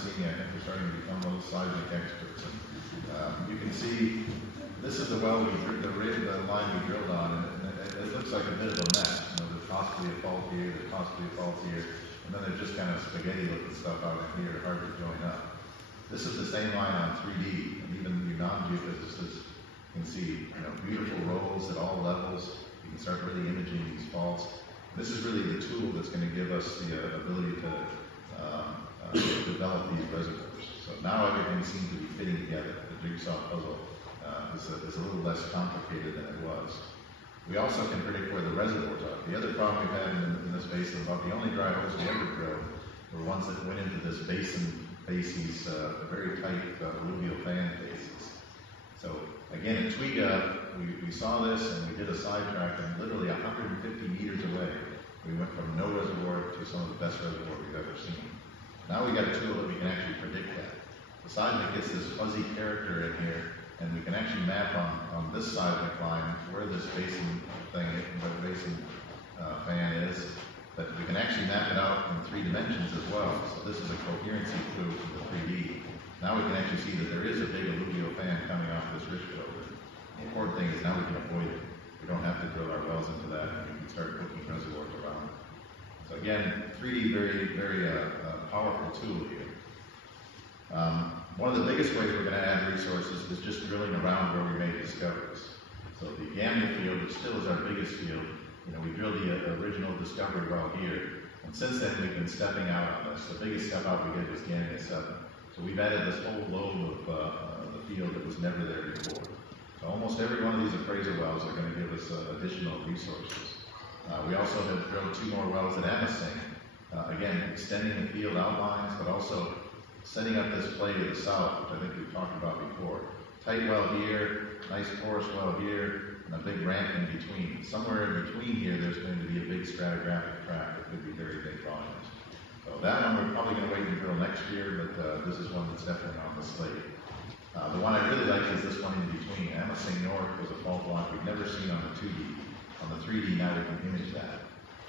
scene, I think we're starting to become those seismic experts. And, you can see this is the well the line we drilled on, and it looks like a bit of a mess. You know, there's possibly a fault here, there's possibly a fault here, and then there's just kind of spaghetti-looking stuff out here, hard to join up. This is the same line on 3D, and even you non-geophysicists can see, you know, beautiful rolls at all levels. You can start really imaging these faults. This is really the tool that's going to give us the ability to develop these reservoirs. So now everything seems to be fitting together. The jigsaw puzzle is a little less complicated than it was. We also can predict where the reservoirs are. The other problem we've had in this basin, about the only dry holes we ever drilled were ones that went into this basin facies, very tight alluvial fan faces. So again, at Twiga, we saw this and we did a sidetrack, and literally 150 meters away, we went from no reservoir to some of the best reservoir we've ever seen. Now we got a tool that we can actually predict that. The seismic gets this fuzzy character in here, and we can actually map on this seismic line where this basin thing, where the basin fan is. But we can actually map it out in 3 dimensions as well. So this is a coherency clue to the 3D. Now we can actually see that there is a big alluvial fan coming off this ridge over. The important thing is now we can avoid it. We don't have to drill our wells into that, and we can start hooking reservoirs around it. So again, 3D, very powerful tool here. One of the biggest ways we're going to add resources is just drilling around where we made discoveries. So the Gambia field, which still is our biggest field, you know, we drilled the original discovery well here, and since then we've been stepping out on this. The biggest step out we did was Gambia 7. So we've added this whole lobe of the field that was never there before. So almost every one of these appraisal wells are going to give us additional resources. We also have drilled 2 more wells at Amasing, again, extending the field outlines, but also setting up this play to the south, which I think we've talked about before. Tight well here, nice porous well here, and a big ramp in between. Somewhere in between here, there's going to be a big stratigraphic tract that could be very big volumes. So that one we're probably going to wait and drill next year, but this is one that's definitely on the slate. The one I really like is this one in between. Amasing North was a fault block we've never seen on the 2D. On the 3D, now we can image that.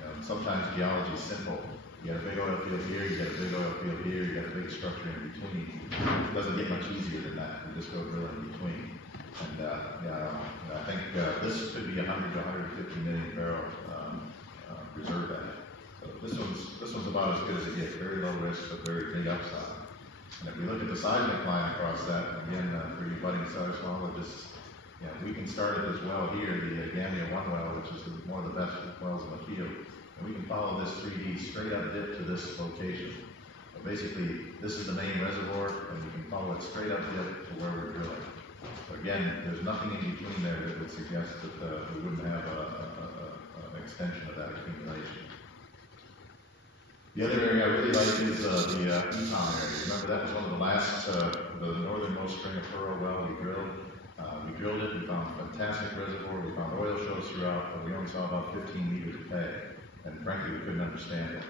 You know, sometimes geology is simple. You got a big oil field here, you got a big oil field here, you got a big structure in between. It doesn't get much easier than that. You just go drill in between. And I think this could be 100 to 150 million barrel reserve add. So this one's about as good as it gets. Very low risk, but very big upside. And if we look at the seismic line across that, again, for you budding seismologists, you know, we can start it as well here, the Gambia 1 well, which is one of the best wells in the field. And we can follow this 3D straight up dip to this location. So basically, this is the main reservoir, and we can follow it straight up dip to where we're drilling. So again, there's nothing in between there that would suggest that we wouldn't have an extension of that accumulation. The other area I really like is the Eton area. Remember, that was one of the last, the northernmost string of furrow well we drilled. We drilled it, we found a fantastic reservoir, we found oil shows throughout, but we only saw about 15 meters of pay. And frankly, we couldn't understand it.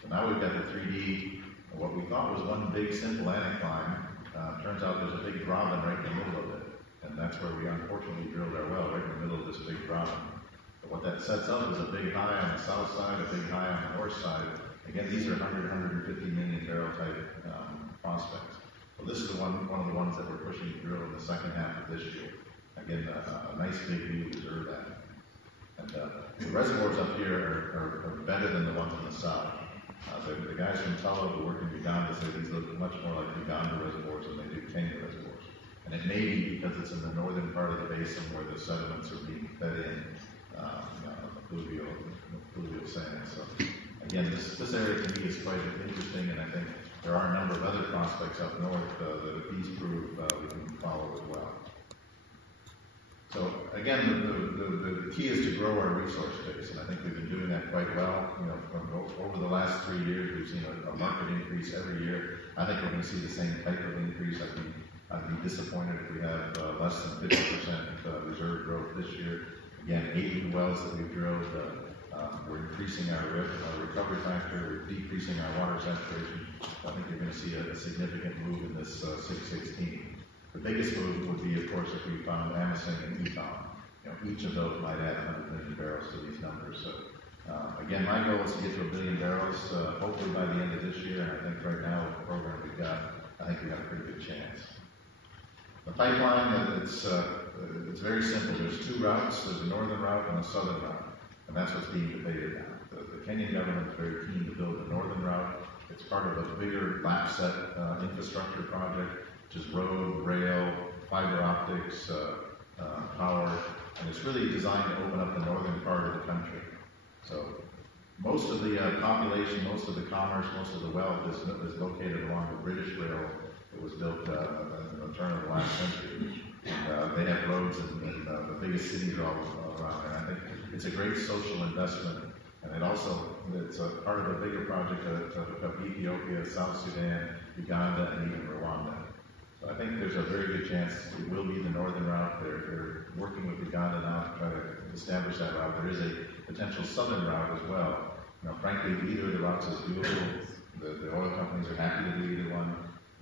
So now we've got the 3D, what we thought was one big simple anticline. Turns out there's a big graben right in the middle of it. And that's where we unfortunately drilled our well, right in the middle of this big graben. But what that sets up is a big high on the south side, a big high on the north side. Again, these are 100, 150 million barrel type prospects. So this is one of the ones that we're pushing to drill in the second half of this year. Again, a nice big new reserve add. And the reservoirs up here are better than the ones in the south. The guys from Tullow who work in Uganda say these look much more like Uganda reservoirs than they do Kenya reservoirs. And it may be because it's in the northern part of the basin where the sediments are being fed in, fluvial sand. So again, this area to me is quite interesting, and I think there are a number of other prospects up north that if these prove, we can follow as well. So again, the key is to grow our resource base, and I think we've been doing that quite well. You know, over the last 3 years, we've seen a market increase every year. I think we're going to see the same type of increase. I'd be disappointed if we have less than 50% reserve growth this year. Again, 80 wells that we've drilled. We're increasing our recovery factor. We're decreasing our water saturation. I think you're going to see a significant move in this 616. The biggest move would be, of course, if we found Amasing and Eton. You know, each of those might add 100 million barrels to these numbers. So, again, my goal is to get to 1 billion barrels hopefully by the end of this year, and I think right now with the program we've got, I think we have a pretty good chance. The pipeline, it's very simple. There's two routes. There's a northern route and a southern route, and that's what's being debated now. The Kenyan government is very keen to build the northern route. It's part of a bigger LAPSET infrastructure project, which is road, rail, fiber optics, power, and it's really designed to open up the northern part of the country. So most of the population, most of the commerce, most of the wealth is located along the British Rail that was built in the turn of the last century. And they have roads, and the biggest cities are all around there. I think it's a great social investment, and it's a part of a bigger project of Ethiopia, South Sudan, Uganda, and even Rwanda. So I think there's a very good chance it will be the northern route. They're working with Uganda now to try to establish that route. There is a potential southern route as well. Frankly, either of the routes is doable. The oil companies are happy to do either one.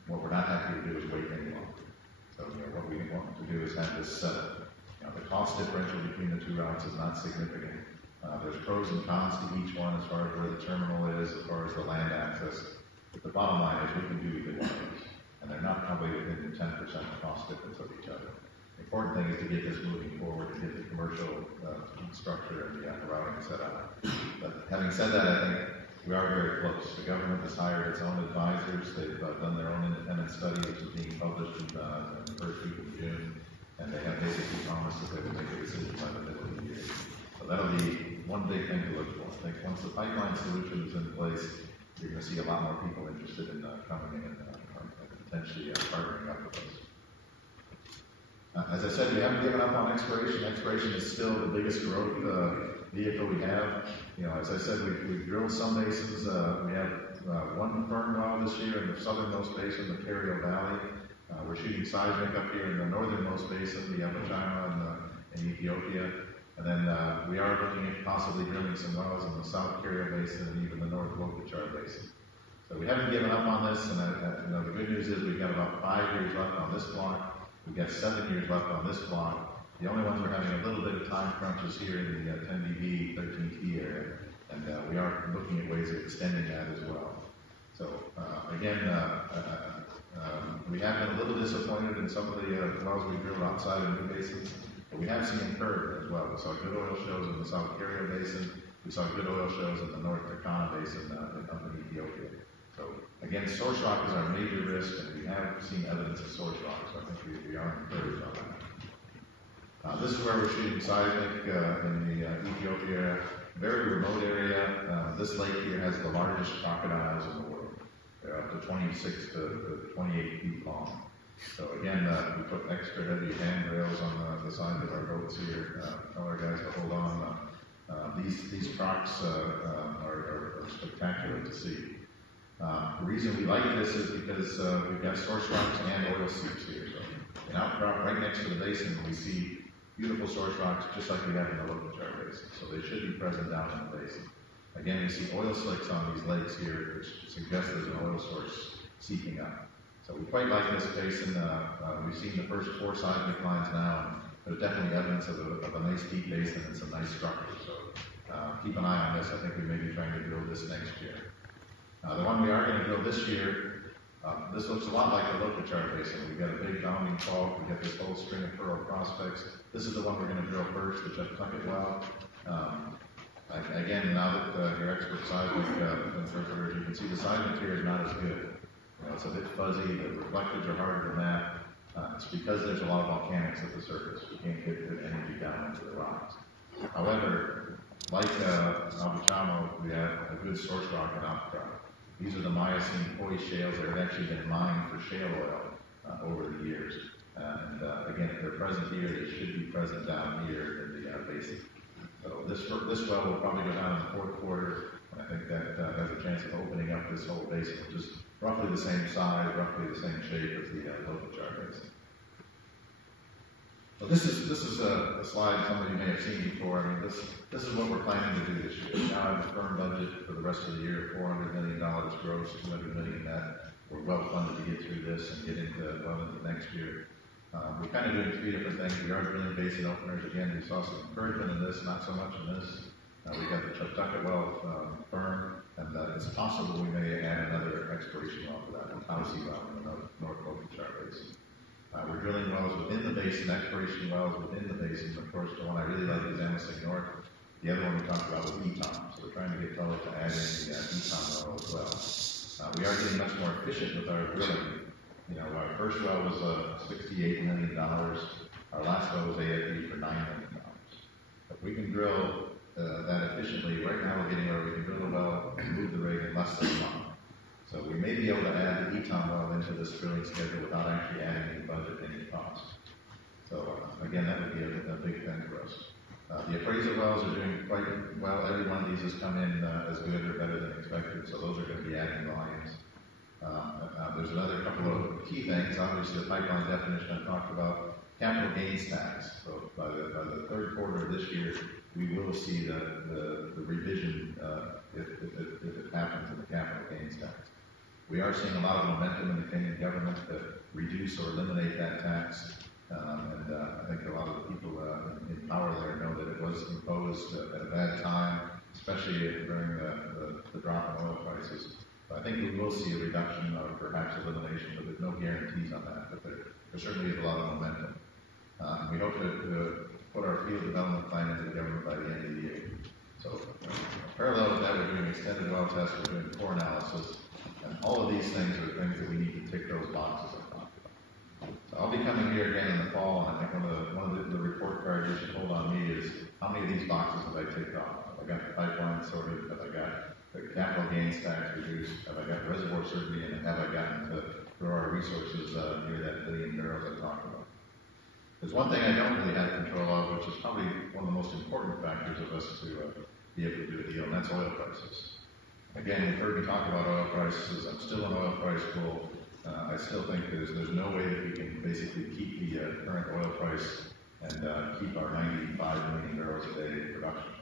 What we're not happy to do is wait any longer. So, what we want to do is have this set up. The cost differential between the two routes is not significant. There's pros and cons to each one as far as where the terminal is, as far as the land access. But the bottom line is we can do either one of these. And they're not probably within 10% cost difference of each other. The important thing is to get this moving forward, to get the commercial structure and the routing set up. But having said that, I think we are very close. The government has hired its own advisors. They've done their own independent study, which is being published in the first week of June. And they have basically promised that they will make a decision by the middle of the year. So that'll be one big thing to look for. I think once the pipeline solution is in place, you're going to see a lot more people interested in coming in and potentially partnering up with us. As I said, we haven't given up on exploration. Exploration is still the biggest growth vehicle we have. As I said, we've drilled some basins. We have one firm well this year in the southernmost basin, the Kerio Valley. We're shooting seismic up here in the northernmost basin, the Africa-oil-corp in Ethiopia. And then we are looking at possibly drilling some wells in the South Kerio Basin and even the North Lokichar Basin. So we haven't given up on this, and the good news is we've got about 5 years left on this block. We've got 7 years left on this block. The only ones we're having a little bit of time crunch is here in the 10dB, 13T area, and we are looking at ways of extending that as well. So again, we have been a little disappointed in some of the wells we drilled outside of the basins, but we have seen encouragement as well. We saw good oil shows in the South Kerio Basin. We saw good oil shows in the North Turkana Basin up in Ethiopia. So again, source rock is our major risk, and we have seen evidence of source rock, so I think we are encouraged on that. This is where we're shooting seismic in the Ethiopia area, very remote area. This lake here has the largest crocodiles in the world. They're up to 26 to 28 feet long. So again, we put extra heavy handrails on the sides of our boats here. Tell our guys to hold on. These crocs are spectacular to see. The reason we like this is because we've got source rocks and oil seeps here. So in outcrop right next to the basin, we see beautiful source rocks just like we have in the Lokichar Basin. So they should be present down in the basin. Again, we see oil slicks on these lakes here, which suggests there's an oil source seeping up. So we quite like this basin. We've seen the first 4 seismic lines now, and there's definitely evidence of a nice deep basin and some nice structures. So keep an eye on this. I think we may be trying to drill this next year. The one we are going to drill this year, this looks a lot like the Lokichar Basin. We've got a big bounding fault. We've got this whole string of pearl prospects. This is the one we're going to drill first, the Cheptucket well. Again, now that you're expert seismic interpreters, you can see the seismic here is not as good. It's a bit fuzzy. The reflectives are harder to map. It's because there's a lot of volcanics at the surface. We can't get good energy down into the rocks. However, like Abuchamo, we have a good source rock in outcrop. These are the Miocene poi shales that have actually been mined for shale oil over the years. And again, if they're present here, they should be present down here in the basin. So this well will probably go down in the 4th quarter, and I think that has a chance of opening up this whole basin, which is roughly the same size, roughly the same shape as the Lokichar Basin. So this is a slide some of you may have seen before. I mean, this is what we're planning to do this year. We now have a firm budget for the rest of the year, $400 million gross, $200 million net. We're well funded to get through this and get into next year. We're kind of doing 3 different things. We are drilling basin openers. Again, we saw some encouragement in this, not so much in this. We got the Cheptucket well firm, and it's possible we may add another exploration well to that, a Towsey well in the North Oakland Basin. We're drilling wells within the basin, exploration wells within the basin. Of course, the one I really like is Amosing North. The other one we talked about was Eton. So we're trying to get fellows to add in the Eton well as well. We are getting much more efficient with our drilling. You know, our first well was $68 million. Our last well was AFE for $9 million. If we can drill that efficiently, right now we're getting where we can drill a well and move the rig in less than a month. So we may be able to add the Eton well into this drilling schedule without actually adding any budget, any cost. So again, that would be a big thing for us. The appraisal wells are doing quite well. Every one of these has come in as good or better than expected, so those are going to be adding volumes. There's another couple of key things. Obviously, the pipeline definition I talked about, capital gains tax. So by the third quarter of this year, we will see the revision if it happens in the capital gains tax. We are seeing a lot of momentum in the Kenyan government to reduce or eliminate that tax. I think a lot of the people in power there know that it was imposed at a bad time, especially during the drop in oil prices. I think we will see a reduction or perhaps elimination, but there's no guarantees on that. But there certainly is a lot of momentum. We hope to put our field development plan into the government by the end of the year. So parallel with that, we're doing extended well tests, we're doing core analysis, and all of these things are things that we need to tick those boxes I talked about. So I'll be coming here again in the fall, and I think one of the report cards you should hold on me is how many of these boxes have I ticked off? Have I got the pipeline sorted? Have I got the capital gains tax reduced? Have I got reservoir certainty? And have I gotten to grow our resources near that 1 billion barrels I talked about? There's one thing I don't really have control of, which is probably one of the most important factors of us to be able to do a deal, and that's oil prices. Again, you've heard me talk about oil prices. I'm still an oil price bull. I still think there's no way that we can basically keep the current oil price and keep our 95 million barrels a day in production.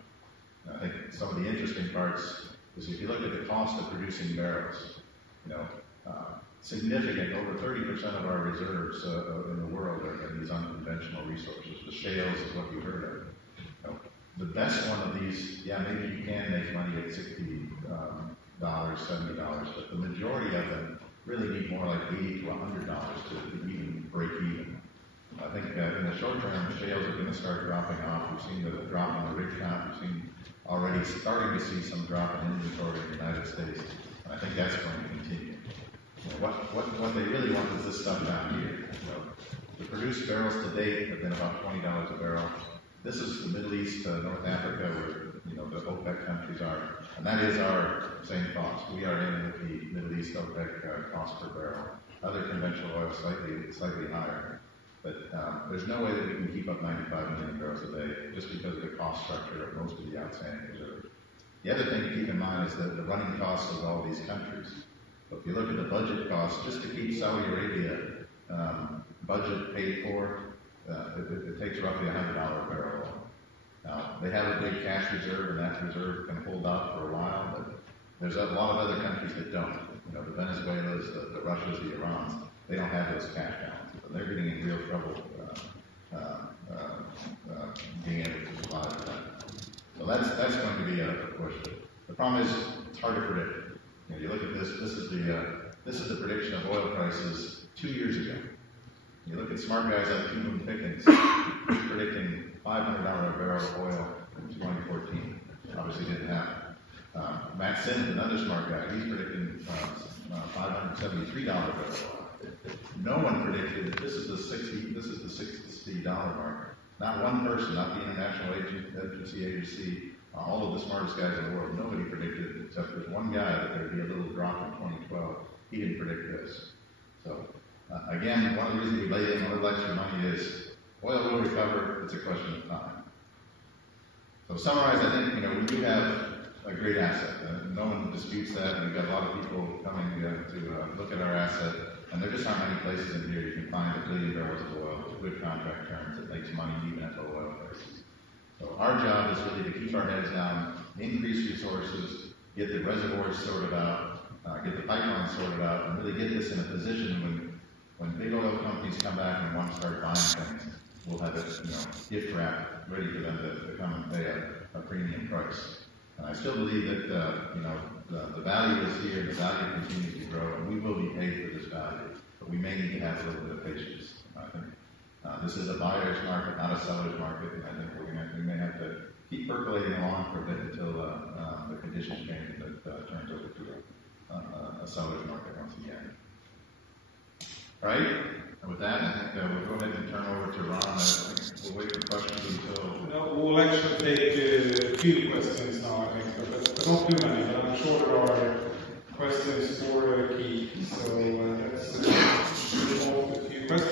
And I think some of the interesting parts is if you look at the cost of producing barrels, significant, over 30% of our reserves in the world are in these unconventional resources. The shales is what you heard of. The best one of these, maybe you can make money at $60, $70, but the majority of them really need more like $80 to $100 to even break even. I think in the short term, shales are going to start dropping off. We've seen the drop in the rig count. We've seen already starting to see some drop in inventory in the United States. And I think that's going to continue. What they really want is this stuff down here. The produced barrels to date have been about $20 a barrel. This is the Middle East, North Africa, where the OPEC countries are, and that is our same cost. We are in with the Middle East OPEC cost per barrel. Other conventional oil slightly higher, but there's no way that we can keep up 95 million barrels a day just because of the cost structure of most of the outstanding reserves. The other thing to keep in mind is the running costs of all these countries. So if you look at the budget costs, just to keep Saudi Arabia budget paid for, it takes roughly $100 a barrel. Now, they have a big cash reserve, and that reserve can hold out for a while, but there's a lot of other countries that don't. The Venezuelas, the Russias, the Irans, they don't have those cash balances, and they're getting in real trouble being able to survive for that. So that's going to be a push. The problem is it's hard to predict. You look at this. This is the prediction of oil prices 2 years ago. You look at smart guys like Cuban Pickens, he's predicting $500 a barrel of oil in 2014. Obviously didn't happen. Matt Simmons, another smart guy, he's predicting $573 a barrel of oil. No one predicted that this is the $60 mark. Not one person, not the International Agency, all of the smartest guys in the world. Nobody predicted it, except there's one guy that there'd be a little drop in 2012. He didn't predict this. So. Again, one of the reasons we lay in a little extra money is oil will recover. It's a question of time. So to summarize, I think we do have a great asset. No one disputes that. We've got a lot of people coming to look at our asset, and there just aren't many places in here you can find 1 billion barrels of oil with good contract terms that makes money even at low oil prices. So our job is really to keep our heads down, increase resources, get the reservoirs sorted out, get the pipelines sorted out, and really get this in a position when big oil companies come back and want to start buying things, we'll have a gift wrap ready for them to come and pay a premium price. And I still believe that the value is here, the value continues to grow, and we will be paid for this value. But we may need to have a little bit of patience. I think this is a buyer's market, not a seller's market, and I think we may have to keep percolating along for a bit until the conditions change and it turns over to a seller's market once again. All right. And with that, I think we'll go ahead and turn over to Ron. I think we'll wait for questions until. No, we'll actually take a few questions now, I think, but not too many. But I'm sure there are questions for Keith. So let's move on to a few questions.